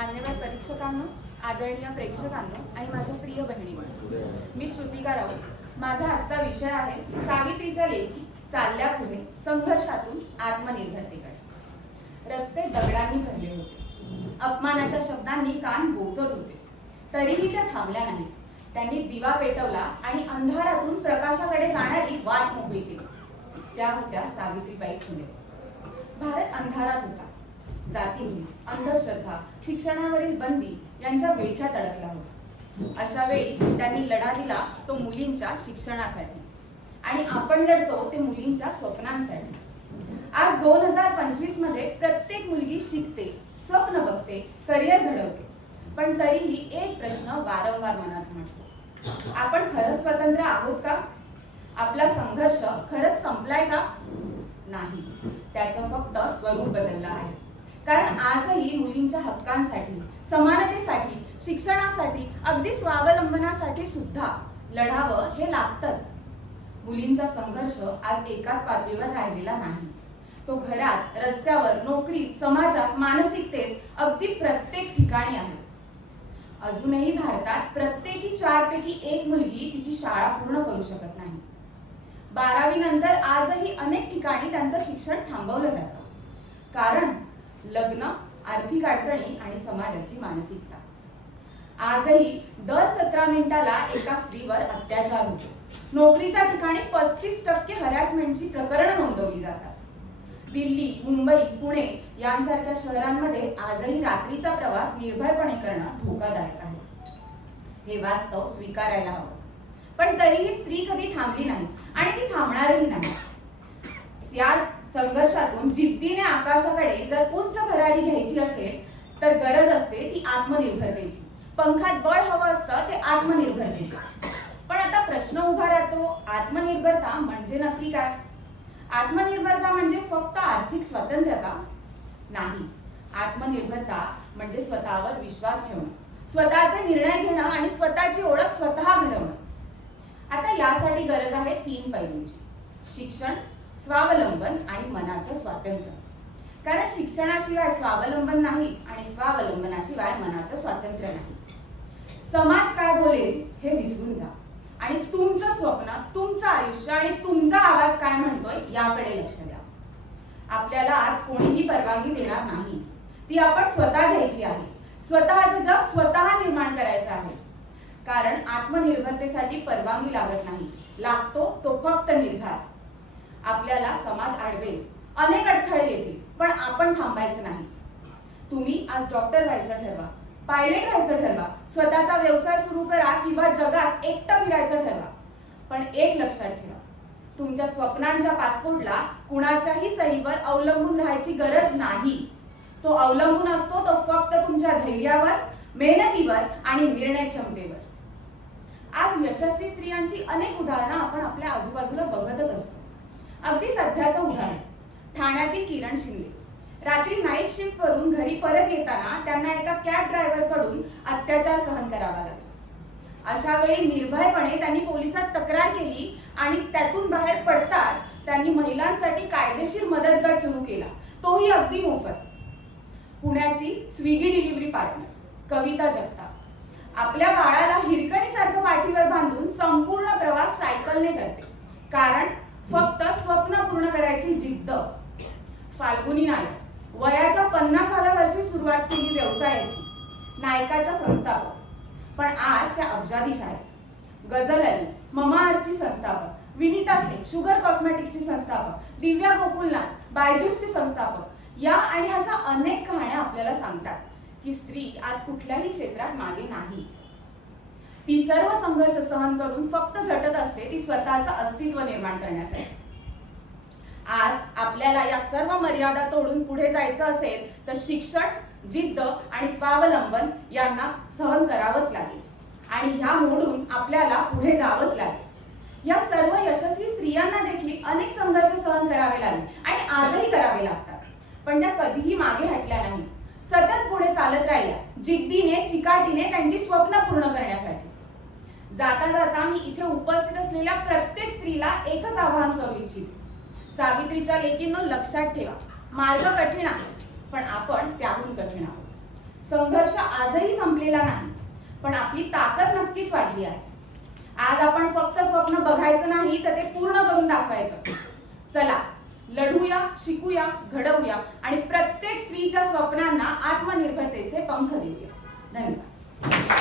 मान्यवर परीक्षकांनो आदरणीय प्रेक्षकांनो आणि माझ्या प्रिय बहिणी मी श्रुतिका राऊत. माझा आजचा विषय आहे सावित्रीच्या लेखी चालल्या पुढे संघर्षातून आत्मनिर्भरतेकडे रस्ते दगडांनी भरले होते. अपमानाच्या शब्दांनी कान बोचत होते. तरीही त्या थांबल्या नाही त्यांनी दिवा पेटवला आणि अंधारातून प्रकाशाकडे जाणारी वाट मोकळी केली. त्या होत्या सावित्रीबाई फुले. भारत अंधारात होता. जातीभेद अंधश्रद्धा शिक्षणावरील बंदी यांच्या विळख्यात अडकला होता. अशा वेळी त्यांनी लढा दिला तो मुलींच्या शिक्षणासाठी. आणि आपण लढतो ते मुलींच्या स्वप्नांसाठी. आज दोन हजार पंचवीसमध्ये प्रत्येक मुलगी शिकते स्वप्न बघते करिअर घडवते. पण तरीही एक प्रश्न वारंवार मनात म्हणतो. आपण खरंच स्वतंत्र आहोत का? आपला संघर्ष खरंच संपलाय का? नाही. त्याचं फक्त स्वरूप बदललं आहे. कारण आजही मुलींच्या हक्कांसाठी समानतेसाठी शिक्षणासाठी अगदी स्वावलंबनासाठी सुद्धा लढावं हे लागतंच. मुलींचा संघर्ष आज एकाच पातळीवर राहिलेला नाही. तो घरात रस्त्यावर नोकरीत समाजात मानसिकतेत अगदी प्रत्येक ठिकाणी आहे. अजूनही भारतात प्रत्येकी चार पैकी एक मुलगी तिची शाळा पूर्ण करू शकत नाही. बारावी नंतर आजही अनेक ठिकाणी त्यांचं शिक्षण थांबवलं जातं. कारण लग्न आर्थिक अडचणी आणि समाजाची मानसिकता. आजही दर सतरा मिनिटाला एका स्त्रीवर अत्याचार होतो. नोकरीच्या ठिकाणी पस्तीस टक्के हरॅसमेंटची प्रकरणं नोंदवली जातात. दिल्ली मुंबई पुणे यांसारख्या शहरांमध्ये आजही रात्रीचा प्रवास निर्भयपणे करणं धोकादायक आहे. हे वास्तव स्वीकारायला हवं. पण तरीही स्त्री कधी थांबली नाही आणि ती थांबणारही नाही. या संघर्षातून जिद्दीने आकाशाकडे जर उंच भरारी घ्यायची असेल तर गरज असते ती आत्मनिर्भरतेची पंखात बळ हवं असतं ते आत्मनिर्भरतेचे पण आता प्रश्न उभा राहतो आत्मनिर्भरता म्हणजे नक्की काय? आत्मनिर्भरता म्हणजे फक्त आर्थिक स्वातंत्र्यता नाही. आत्मनिर्भरता म्हणजे स्वतःवर विश्वास ठेवणं स्वतःचे निर्णय घेणं आणि स्वतःची ओळख स्वतः घडवणं. आता यासाठी गरज आहे तीन पैलूंची. शिक्षण स्वावलंबन आणि मनाचं स्वातंत्र्य. कारण शिक्षणाशिवाय स्वावलंबन नाही आणि स्वावलंबनाशिवाय मनाचं स्वातंत्र्य नाही. समाज काय बोलेल हे विसरून जा. आणि तुमचं स्वप्न तुमचं आयुष्य आणि तुमचा आवाज काय म्हणतोय याकडे लक्ष द्या. आपल्याला आज कोणीही परवानगी देणार नाही. ती आपण स्वतः घ्यायची आहे. स्वतःचं जग स्वतः निर्माण करायचं आहे. कारण आत्मनिर्भरतेसाठी परवानगी लागत नाही. लागतो तो फक्त निर्धार. आपल्याला समाज आडवेल. अनेक अडथळे येतील पण आपण थांबायचं नाही. तुम्ही आज डॉक्टर व्हायचं ठरवा पायलट व्हायचं ठरवा स्वतःचा व्यवसाय सुरू करा किंवा जगात एकटं फिरायचं ठरवा. पण एक लक्षात ठेवा तुमच्या स्वप्नांच्या पासपोर्टला कुणाच्याही सहीवर अवलंबून राहायची गरज नाही. तो अवलंबून असतो तो फक्त तुमच्या धैर्यावर मेहनतीवर आणि निर्णय क्षमतेवर आज यशस्वी स्त्रियांची अनेक उदाहरणं आपण आपल्या आजूबाजूला बघतच असतो. अगदी सध्याचं उदाहरण. ठाण्यातील किरण शिंदे. रात्री नाईट शिफ्ट वरून घरी परत येताना त्यांना एका कॅब ड्रायव्हरकडून अत्याचार सहन करावा लागला. अशा वेळी निर्भयपणे त्यांनी पोलिसात तक्रार केली आणि त्यातून बाहेर पडताच त्यांनी महिलांसाठी कायदेशीर मदत गट सुरू केला. तोही अगदी मोफत. पुण्याची Swiggy delivery partner Kavita Jagtap. आपल्या बाळाला हिरकणीसारखं पाठीवर बांधून संपूर्ण प्रवास सायकलने करते. कारण फक्त स्वप्न पूर्ण करायची जिद्द. फाल्गुनी नायक वयाच्या पन्नासाव्या वर्षी सुरुवात केली व्यवसायाची. नायकाच्या संस्थापक. पण आज त्या अब्जाधीश आहेत. गझल अली ममा आर्टची संस्थापक. विनीता सिंग शुगर कॉस्मेटिक्सची संस्थापक. दिव्या गोकुलनाथ बायजूसची संस्थापक. या आणि अशा अनेक कहाण्या आपल्याला सांगतात की स्त्री आज कुठल्याही क्षेत्रात मागे नाही. ती सर्व संघर्ष सहन करून फक्त झटत असते ती स्वतःचं अस्तित्व निर्माण करण्यासाठी. आज आपल्याला या सर्व मर्यादा तोडून पुढे जायचं असेल तर शिक्षण जिद्द आणि स्वावलंबन यांना सहन करावंच लागेल. आणि ह्या मोडून आपल्याला पुढे जावंच लागेल. या सर्व यशस्वी स्त्रियांना देखील अनेक संघर्ष सहन करावे लागले आणि आजही करावे लागतात. पण त्या कधीही मागे हटल्या नाही सतत पुढे चालत राहिल्या जिद्दीने चिकाटीने त्यांची स्वप्न पूर्ण करण्यासाठी. जाता जाता मी इथे उपस्थित असलेल्या प्रत्येक स्त्रीला एकच आवाहन करू इच्छिते. सावित्रीच्या लेकींनो लक्षात ठेवा मार्ग कठीण आहे पण आपण त्याहून कठीण आहोत. संघर्ष आजही संपलेला नाही पण आपली ताकद नक्कीच वाढली आहे. आज आपण फक्त स्वप्न बघायचं नाही तर ते पूर्ण करून दाखवायचं. चला लढूया शिकूया घडवूया आणि प्रत्येक स्त्रीच्या स्वप्नांना आत्मनिर्भरतेचे पंख देऊया. धन्यवाद.